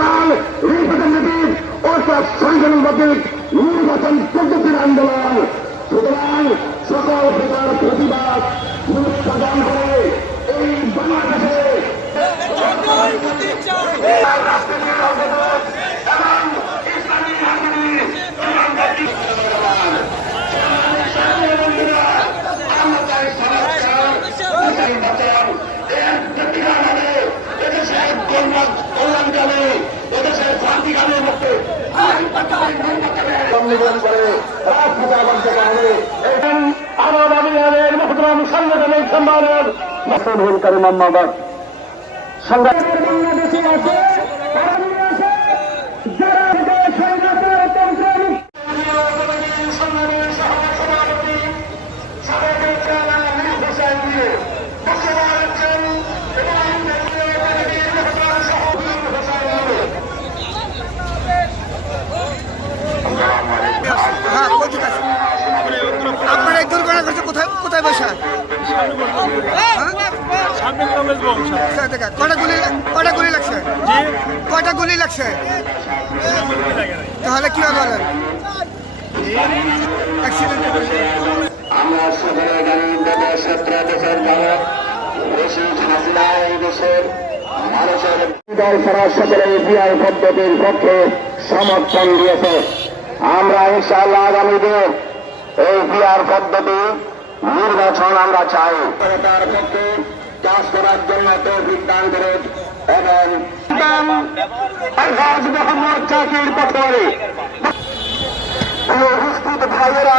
National representative অর্থাৎ সাংগঠনিক নির্বাচন পদ্ধতির আন্দোলন। সুতরাং সকল প্রকার প্রতিবাদ প্রদান করে এই বাংলাদেশে আমার আমিরের মহতরম সাংগঠনিক সম্মানের মসুলকারী মোহাম্মদ সংগ্রামের বাংলাদেশে আছে আপনারা এই দুর্ঘটনা করছে কোথায় কোথায় বসা? কয়টা গুলি লাগছে? কয়টা গুলি লাগছে? তাহলে কি হবে বলেন? আমরা সকলে জানি গত 17 বছর যাবৎ শেখ হাসিনা এই দেশের মানুষের দল ছাড়া সকলে বিআর পদ্ধতির পক্ষে সমর্থন দিয়েছে। আমরা ইনশাআল্লাহ আগামী দিনে এই বিআর পদ্ধতি নির্বাচন আমরা চাই। তার পক্ষে কাজ করার জন্য তৌফিক দান করে এবং মোহাম্মদ জাকির পটোয়ারি উপস্থিত ভাইয়েরা